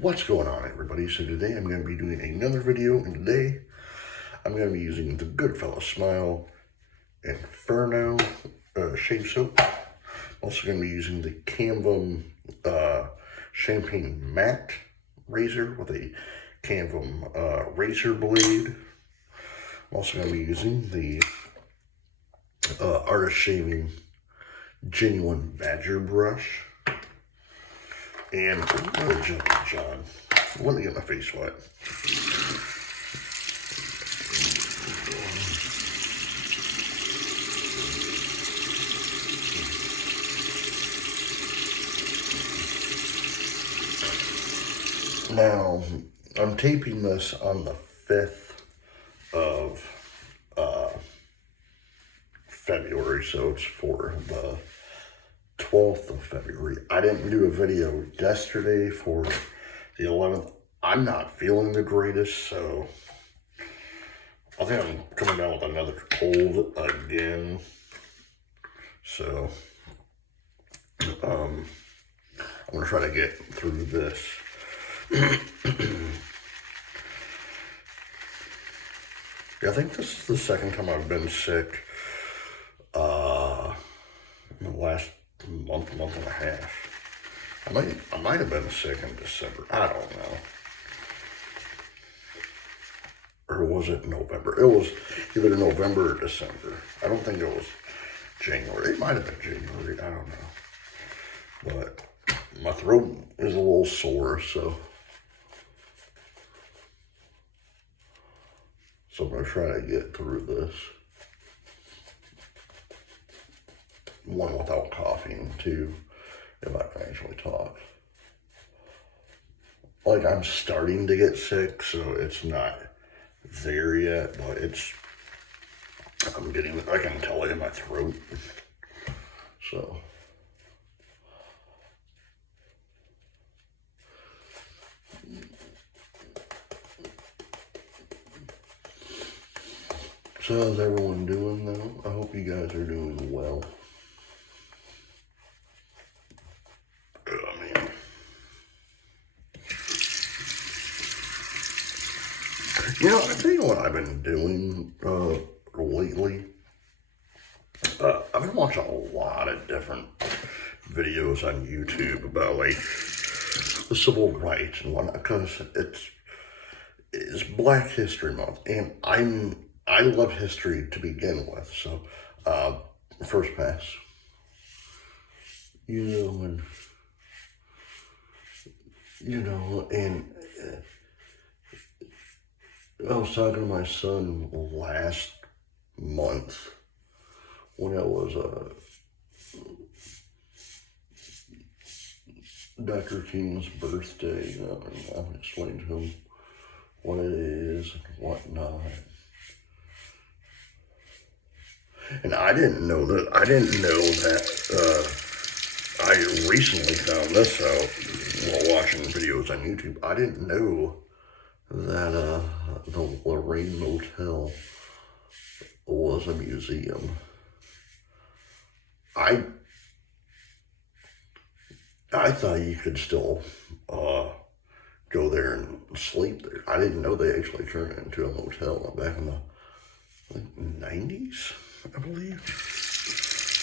What's going on, everybody? So today I'm going to be doing another video, and today I'm going to be using the Goodfella Smile Inferno shave soap. I'm also going to be using the Canvam Champagne Matte razor with a Canvam razor blade. I'm also going to be using the Artist Shaving Genuine Badger brush. And really jumping, John. Let me get my face wet. Now, I'm taping this on the 5th of February, so it's for the 12th of February. I didn't do a video yesterday for the 11th. I'm not feeling the greatest, so I think I'm coming down with another cold again. So I'm gonna try to get through this. Yeah, I think this is the second time I've been sick in the last month and a half. I might have been sick in December. I don't know. Or was it November? It was either November or December. I don't think it was January. It might have been January. I don't know. But my throat is a little sore, so I'm going to try to get through this. One, without coughing, two, if I can actually talk. Like, I'm starting to get sick, so it's not there yet, but I can tell it in my throat. So how's everyone doing though? I hope you guys are doing well. You know, I tell you what I've been doing lately. I've been watching a lot of different videos on YouTube about like the civil rights and whatnot, because it's Black History Month, and I love history to begin with. So first pass, and I was talking to my son last month when it was Dr. King's birthday, and I explained to him what it is and whatnot. And I didn't know that I recently found this out while watching videos on YouTube. I didn't know that the Lorraine Motel was a museum. I thought you could still go there and sleep there. I didn't know they actually turned it into a motel back in the 90s, I believe.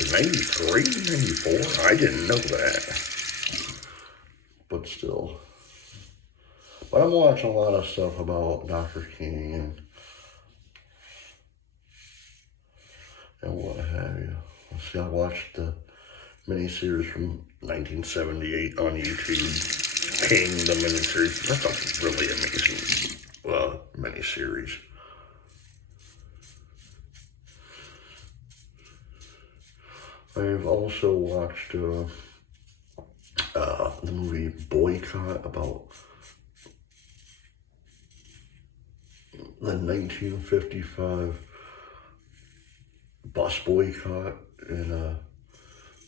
Like 93, 94. I didn't know that. But still. But I'm watching a lot of stuff about Dr. King and what have you. Let's see, I watched the miniseries from 1978 on YouTube, King, the miniseries. That's a really amazing miniseries. I've also watched the movie Boycott, about the 1955 bus boycott in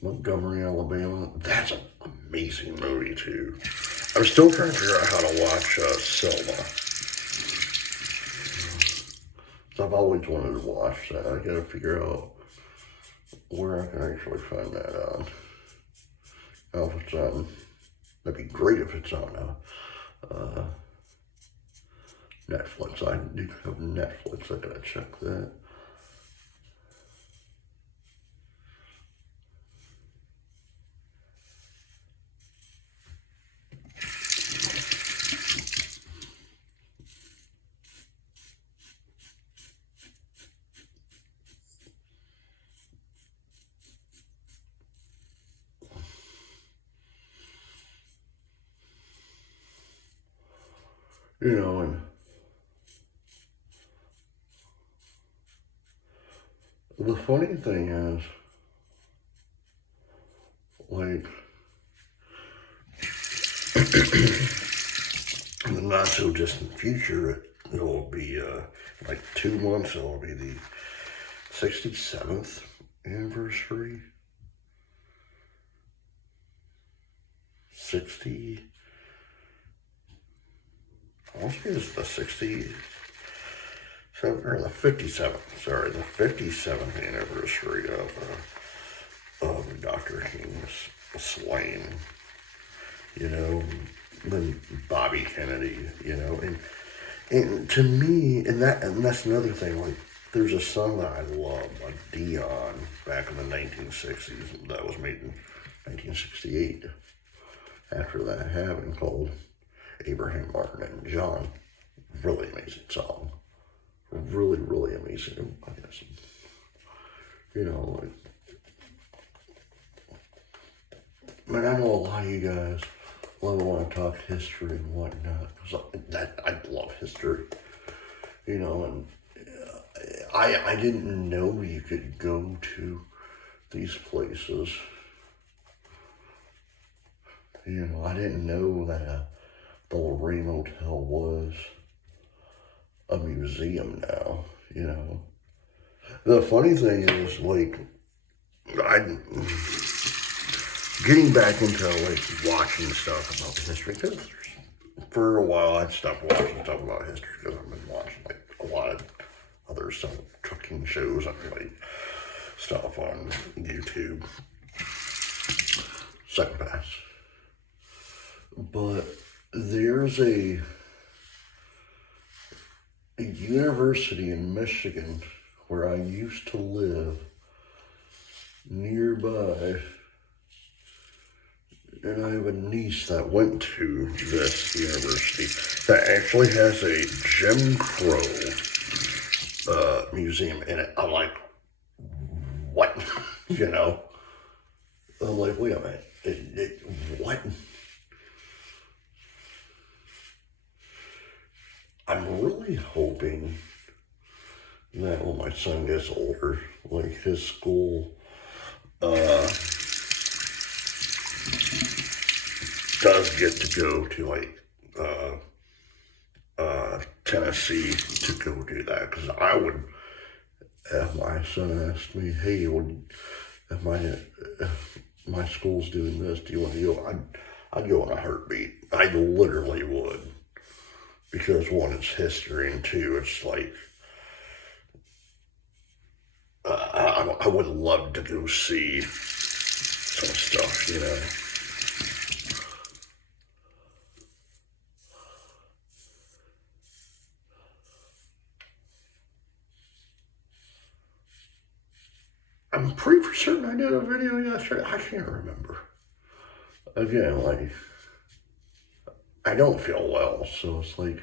Montgomery, Alabama. That's an amazing movie too. I'm still trying to figure out how to watch Selma. So I've always wanted to watch that. I gotta figure out where I can actually find that on. Now if it's on, that'd be great if it's on Netflix. I do have Netflix. I gotta check that. You know, and the funny thing is, like, in the not so distant future, it'll be like 2 months, it'll be the 67th anniversary. 60, I want to say it's the 67th or the 57th, sorry, the 57th anniversary of Dr. King's slain, you know, then Bobby Kennedy, you know, and to me, and that's another thing, like, there's a song that I love by Dion back in the 1960s that was made in 1968 after that happened, called Abraham, Martin, and John. Really amazing song. Really, really amazing. I guess, you know, like, man, I know a lot of you guys want to talk history and whatnot, because I love history, you know, and I didn't know you could go to these places. You know, I didn't know that the Lorraine Hotel was a museum now, you know. The funny thing is, like, getting back into, like, watching stuff about history, because for a while I stopped watching stuff about history because I've been watching, like, a lot of other stuff, cooking shows and, like, stuff on YouTube. Second pass. But there's a university in Michigan where I used to live nearby, and I have a niece that went to this university that actually has a Jim Crow museum in it. I'm like, what? You know? I'm like, wait a minute, what? I'm really hoping that when my son gets older, like, his school does get to go to, like, Tennessee to go do that, because I would, if my son asked me, hey, if my school's doing this, do you want to go? I'd go in a heartbeat. I literally would. Because one, it's history, and two, it's like, I would love to go see some stuff, you know. I'm pretty for certain I did a video yesterday. I can't remember. Again, like, I don't feel well, so it's like,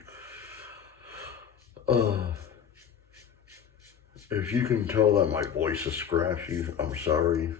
if you can tell that my voice is scratchy, I'm sorry.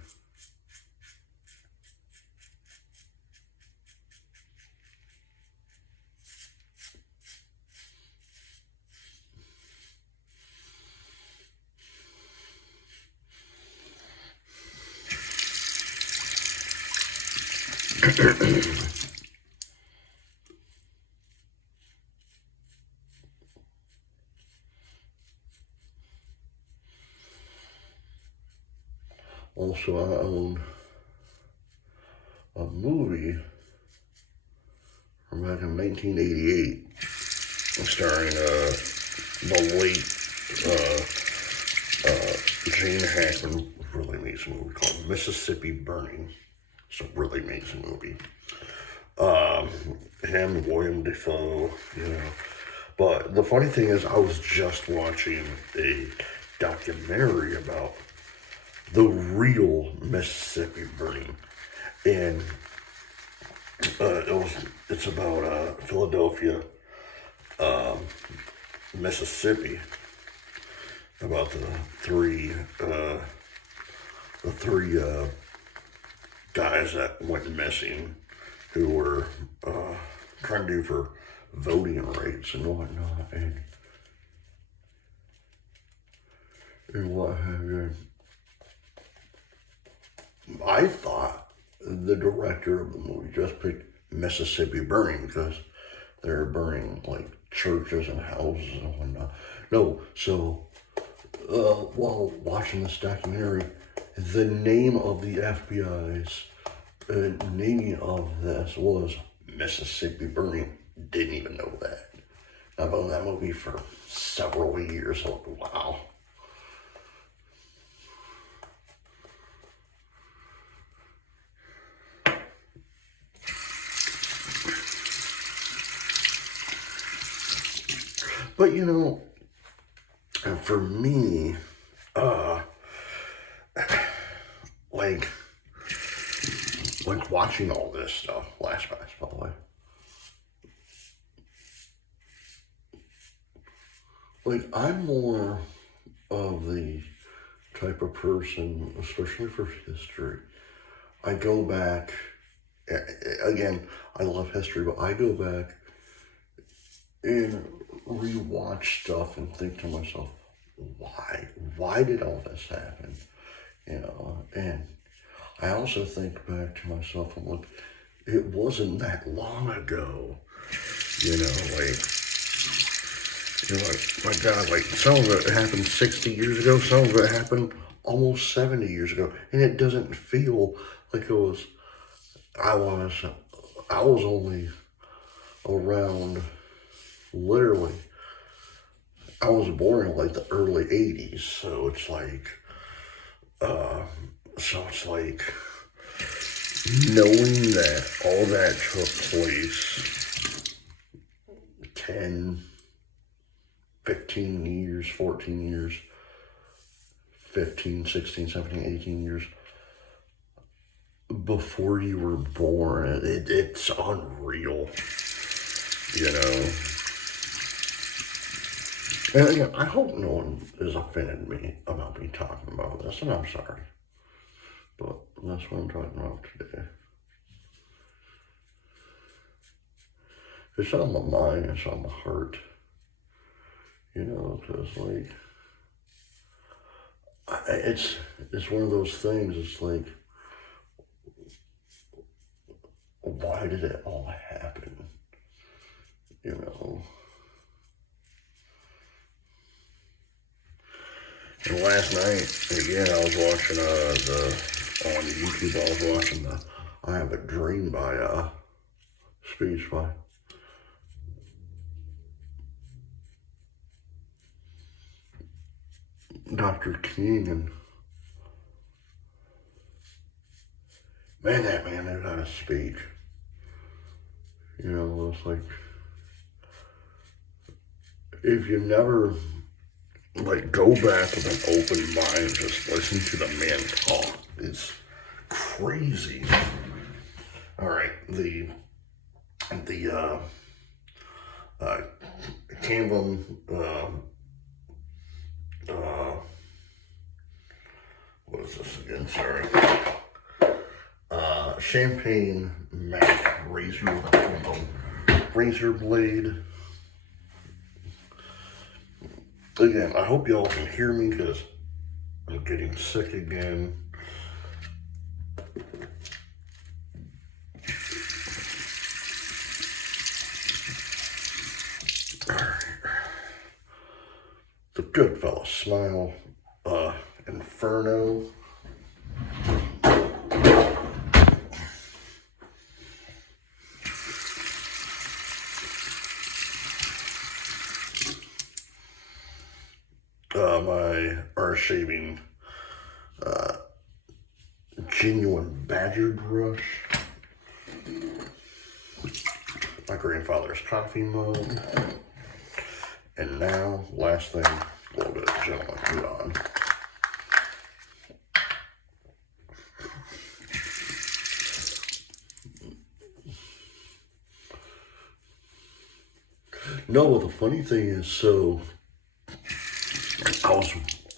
Also, I own a movie from back in 1988 starring the late Gene Hackman. Really amazing movie called Mississippi Burning. It's a really amazing movie. Him, William Defoe, you know. But the funny thing is, I was just watching a documentary about the real Mississippi burning, and it's about Philadelphia, Mississippi, about the three guys that went missing who were trying to do for voting rights and whatnot, and what have you. I thought the director of the movie just picked Mississippi Burning because they're burning like churches and houses and whatnot. No, so while watching this documentary, the name of the FBI's naming of this was Mississippi Burning. Didn't even know that. I've owned that movie for several years. So, wow. But you know, for me, like watching all this stuff, flashbacks, by the way. Like, I'm more of the type of person, especially for history. I go back, again, I love history, but I go back and rewatch stuff and think to myself, why? Why did all this happen? You know, and I also think back to myself and look, it wasn't that long ago, you know, my God, like some of it happened 60 years ago, some of it happened almost 70 years ago, and it doesn't feel like it was, I was only around, literally, I was born in like the early 80s, so it's like, knowing that all that took place 10, 15 years, 14 years, 15, 16, 17, 18 years before you were born, it's unreal, you know. And again, I hope no one is offended me about me talking about this, and I'm sorry. But that's what I'm talking about today. It's on my mind, it's on my heart. You know, because like, it's one of those things, it's like, why did it all happen? You know? And last night, again, I was watching on YouTube, I was watching the I Have a Dream by speech by Dr. King, and man, that man knew how to speak. You know, it's like, if you never, like, go back with an open mind, just listen to the man talk. It's crazy. All right, the Camden, what is this again? Sorry. Champagne Mac razor blade. Again, I hope y'all can hear me because I'm getting sick again. Alright. The Goodfellas Smile, Inferno. My earth-shaving genuine badger brush. my grandfather's coffee mug. And now, last thing, a little bit of gentleman food on. No, well, the funny thing is, so I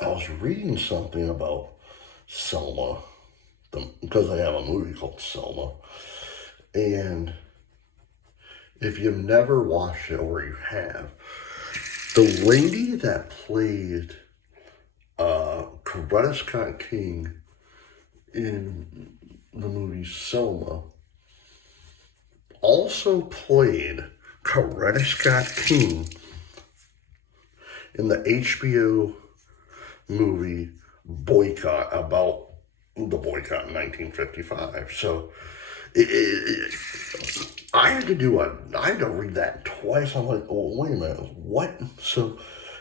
was reading something about Selma, because they have a movie called Selma, and if you've never watched it or you have, the lady that played Coretta Scott King in the movie Selma also played Coretta Scott King in the HBO movie Boycott, about the boycott in 1955. So I had to read that twice. I'm like, oh, wait a minute, what? So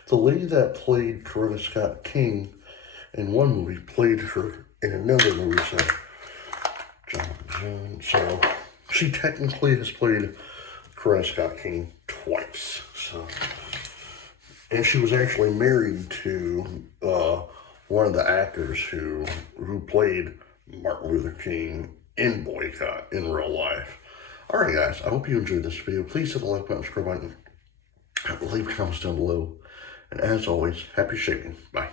the lady that played Coretta Scott King in one movie played her in another movie. So she technically has played Coretta Scott King twice. So, and she was actually married to one of the actors who played Martin Luther King in Boycott in real life. Alright guys, I hope you enjoyed this video. Please hit the like button, subscribe button, leave comments down below. And as always, happy shaping. Bye.